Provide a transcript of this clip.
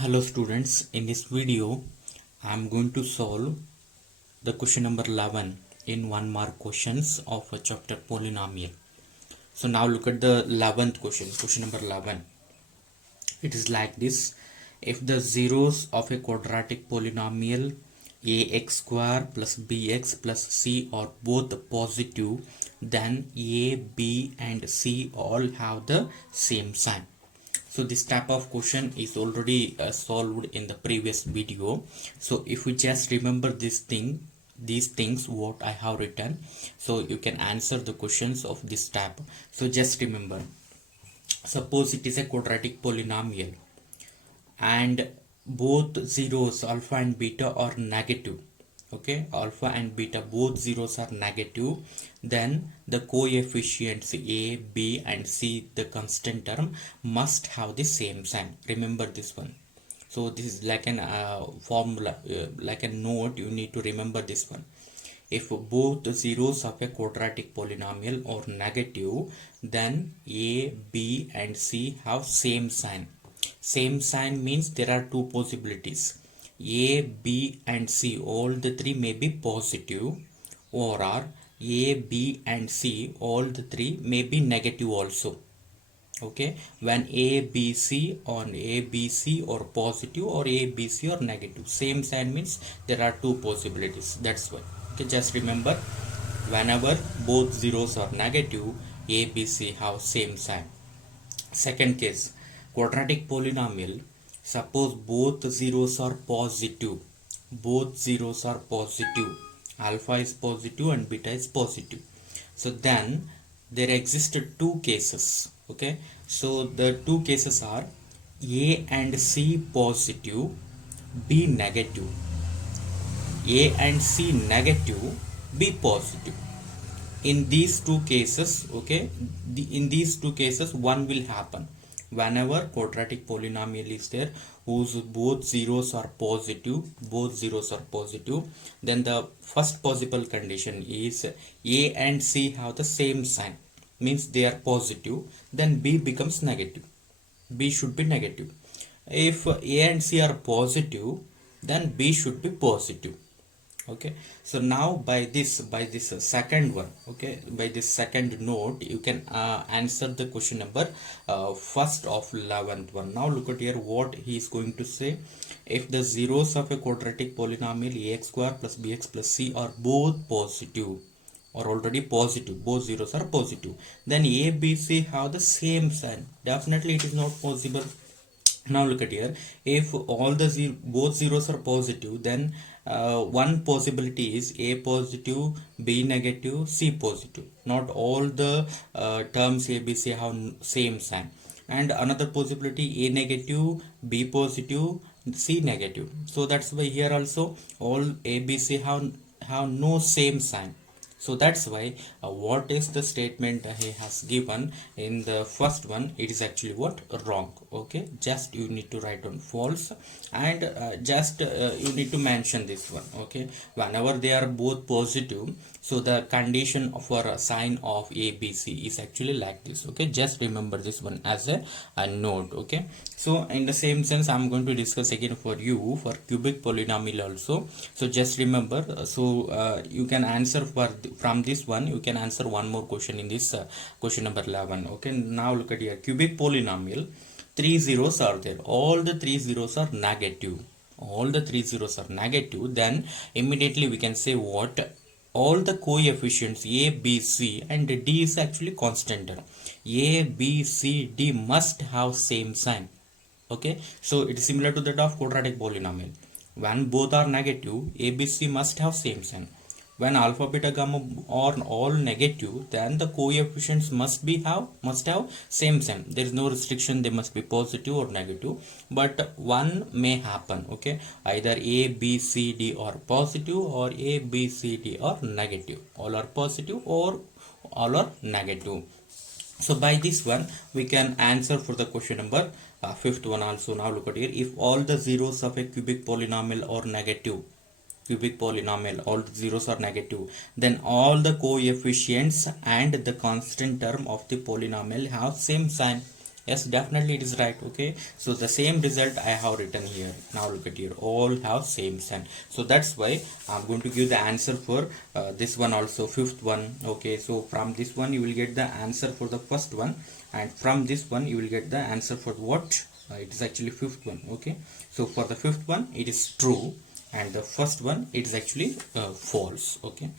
Hello students, in this video I am going to solve the question number 11 in 1 mark questions of a chapter polynomial. So now look at the 11th question number 11. It is like this: if the zeros of a quadratic polynomial ax square plus bx plus c are both positive, then a, b and c all have the same sign. So this type of question is already solved in the previous video. So if we just remember these things what I have written, so you can answer the questions of this type. So just remember, suppose it is a quadratic polynomial and both zeros alpha and beta are negative. Okay, alpha and beta both zeros are negative, then the coefficients a, b and c, the constant term, must have the same sign. Remember this one. So this is like an formula, like a note. You need to remember this one. If both zeros of a quadratic polynomial are negative, then a, b and c have same sign. Same sign means there are two possibilities: a, b and c, all the three may be positive, or a, b and c, all the three may be negative also. Okay, when a, b, c on a, b, c or positive, or a, b, c or negative, same sign means there are two possibilities. That's why. Okay, just remember, whenever both zeros are negative, a, b, c have same sign. Second case, quadratic polynomial. Suppose both zeros are positive. Both zeros are positive. Alpha is positive and beta is positive. So then there existed two cases. Okay. So the two cases are A and C positive, B negative. A and C negative, B positive. In these two cases, okay, in these two cases one will happen whenever quadratic polynomial is there whose both zeros are positive, then the first possible condition is a and c have the same sign, means they are positive, then b becomes negative. B should be negative. If a and c are positive, then b should be positive. Okay, so now by this second one, okay, by this second note, you can answer the question number first of 11th one. Now look at here what he is going to say. If the zeros of a quadratic polynomial ax square plus bx plus c are both positive, or already positive, both zeros are positive, then a, b, c have the same sign. Definitely it is not possible. Now look at here, if all the both zeros are positive, then one possibility is a positive, b negative, c positive. Not all the terms a, b, c have same sign. And another possibility, a negative, b positive, c negative. So that's why here also all a, b, c have no same sign. So that's why what is the statement he has given in the first one, it is actually what? Wrong. Okay, just you need to write on false, and just you need to mention this one. Okay, whenever they are both positive, so the condition for a sign of a, b, c is actually like this. Okay, just remember this one as a note. Okay, so in the same sense I'm going to discuss again for you for cubic polynomial also. So just remember, you can answer from this one, you can answer one more question in this question number 11. Okay, now look at here, cubic polynomial, three zeros are there, all the three zeros are negative, then immediately we can say what? All the coefficients a, b, c and d is actually constant term. A, b, c, d must have same sign. Okay, so it is similar to that of quadratic polynomial. When both are negative, a, b, c must have same sign. When alpha, beta, gamma are all negative, then the coefficients must have same sign. There is no restriction; they must be positive or negative. But one may happen. Okay, either a, b, c, d are positive, or a, b, c, d are negative. All are positive or all are negative. So by this one we can answer for the question number fifth one also. Now look at here, if all the zeros of a cubic polynomial are negative, all the zeros are negative, then all the coefficients and the constant term of the polynomial have same sign. Yes, definitely it is right. Okay, so the same result I have written here. Now look at here, all have same sign. So that's why I'm going to give the answer for this one also, fifth one. Okay, so from this one you will get the answer for the first one, and from this one you will get the answer for what it is actually fifth one. Okay, so for the fifth one it is true, and the first one it is actually false. Okay.